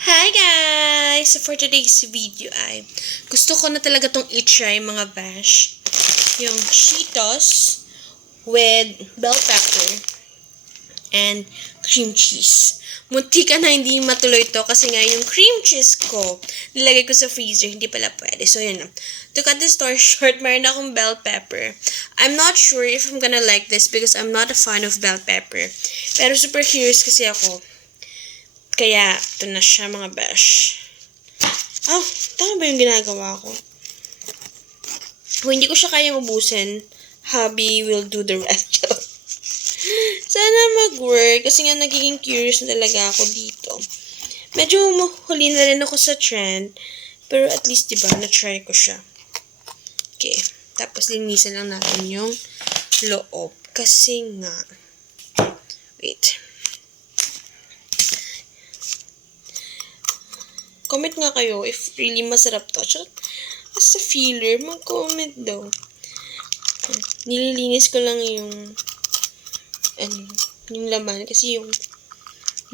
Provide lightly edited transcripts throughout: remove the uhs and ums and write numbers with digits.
Hi guys! So for today's video ay gusto ko na talaga tong i-try mga bash. Yung Cheetos with bell pepper and cream cheese. Munti ka na hindi matuloy to kasi nga yung cream cheese ko nilagay ko sa freezer, hindi pala pwede. So yun na. To cut the story short, meron akong bell pepper. I'm not sure if I'm gonna like this because I'm not a fan of bell pepper. Pero super curious kasi ako. Kaya, ito na siya mga besh. Oh, tama ba yung ginagawa ko? Kung hindi ko siya kayang ubusin, hubby will do the rest. Sana mag-work kasi nga nagiging curious na talaga ako dito. Medyo huli na rin ako sa trend, pero at least diba, na-try ko siya. Okay, tapos linisan lang natin yung loob. Kasi nga, wait. Comment nga kayo if really masarap to. As a feeler, mag-comment daw. Nililinis ko lang yung yung laman kasi yung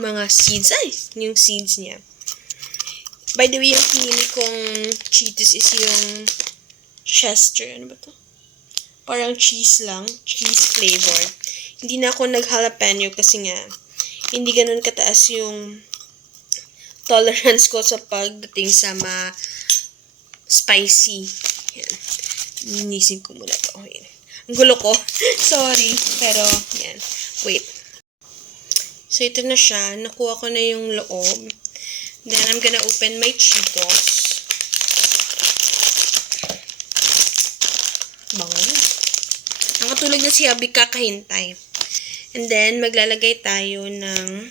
mga seeds, yung seeds niya. By the way, yung pinili kong Cheetos is yung Chester. Ano ba to? Parang cheese lang. Cheese flavor. Hindi na ako nag-jalapeno kasi nga hindi ganun kataas yung tolerance ko sa pagdating sa spicy. Yan. Ninisin ko muna to. Yan. Ang gulo ko. Sorry. Pero, yan. Wait. So, ito na siya. Nakuha ko na yung loob. Then, I'm gonna open my Cheetos. Bango. Nakatulog na si Abby kakahintay. And then, maglalagay tayo ng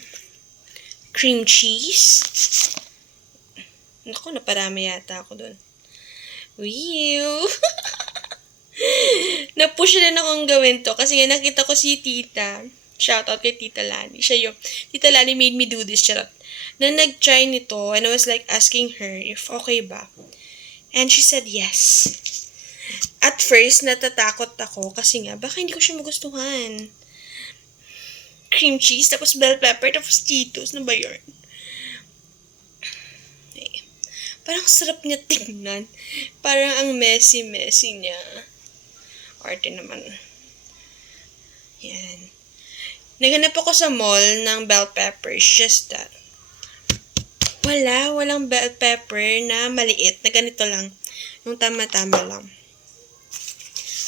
cream cheese. Naku, naparami yata ako dun. Wow! Napush rin akong gawin to kasi nga nakita ko si Tita. Shoutout kay Tita Lani. Siya yung, Tita Lani made me do this. Charot. Na nag-try nito and I was like asking her if okay ba. And she said yes. At first, natatakot ako kasi nga, baka hindi ko siya magustuhan. Cream cheese, tapos bell pepper, tapos Cheetos. Ano ba yun? Okay. Parang sarap niya tingnan. Parang ang messy-messy niya. Arte naman. Yan. Naganap ako sa mall ng bell pepper. Just that. Walang bell pepper na maliit. Na ganito lang. Yung tama-tama lang.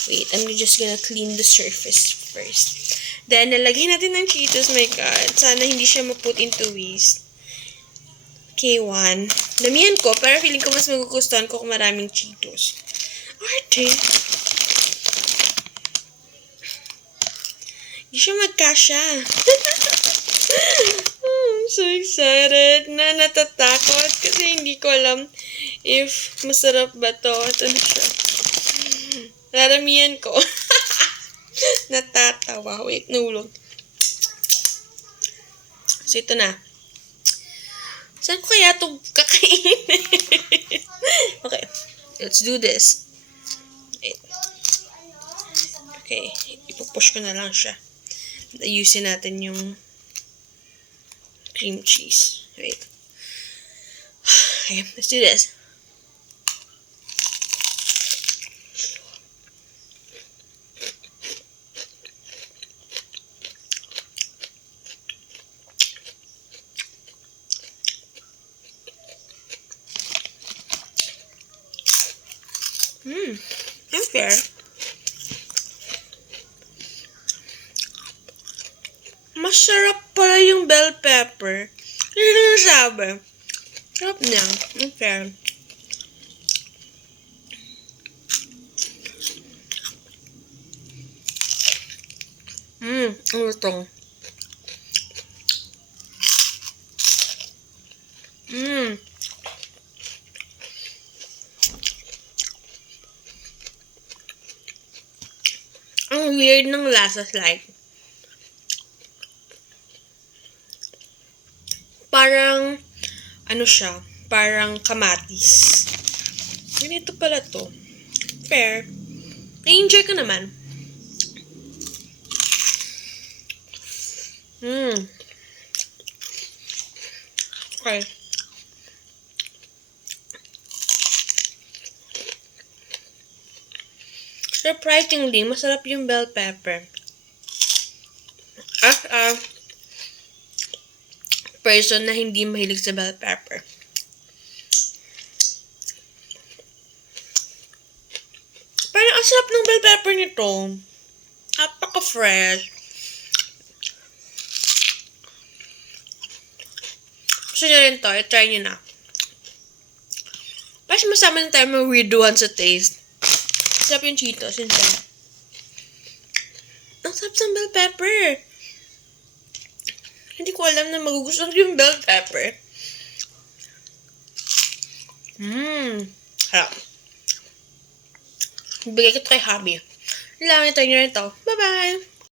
Wait, I'm just gonna clean the surface first. Then, nalagay natin ng Cheetos. My God. Sana hindi siya ma-put into waste. Okay, one. Damihan ko. Pero feeling ko mas magugustuhan ko kung maraming Cheetos. Arte. Hindi siya magkasya. I'm so excited. Natatakot. Kasi hindi ko alam if masarap ba to. Ito na siya. Naramihan ko. Natatawa. Wait, nulog. So, ito na. Saan ko kaya ito kakainin? Okay. Let's do this. Wait. Okay. Ipupush ko na lang siya. Ayusin natin yung cream cheese. Wait. Okay. Let's do this. Unfair. Masarap pala yung bell pepper. Hindi ko nasabi. Sarap niya. Unfair. Ang lutong. Ang weird ng lasa, like parang ano siya, parang kamatis. Ganito pala to. Fair. Na-enjoy ko naman. Okay. surprisingly, masarap yung bell pepper. As a person na hindi mahilig sa bell pepper. Parang ang sarap ng bell pepper nito. Napaka-fresh. Gusto nyo rin to, i-try nyo na. Mas masama na tayo mga weird one sa taste. Sarap yung Cheetos, yun siya. Ang sarap ng bell pepper. Hindi ko alam na magugustuhan yung bell pepper. Harap. Bigay ko ito kay Habi. Kailangan ito nyo rin ito. Bye-bye!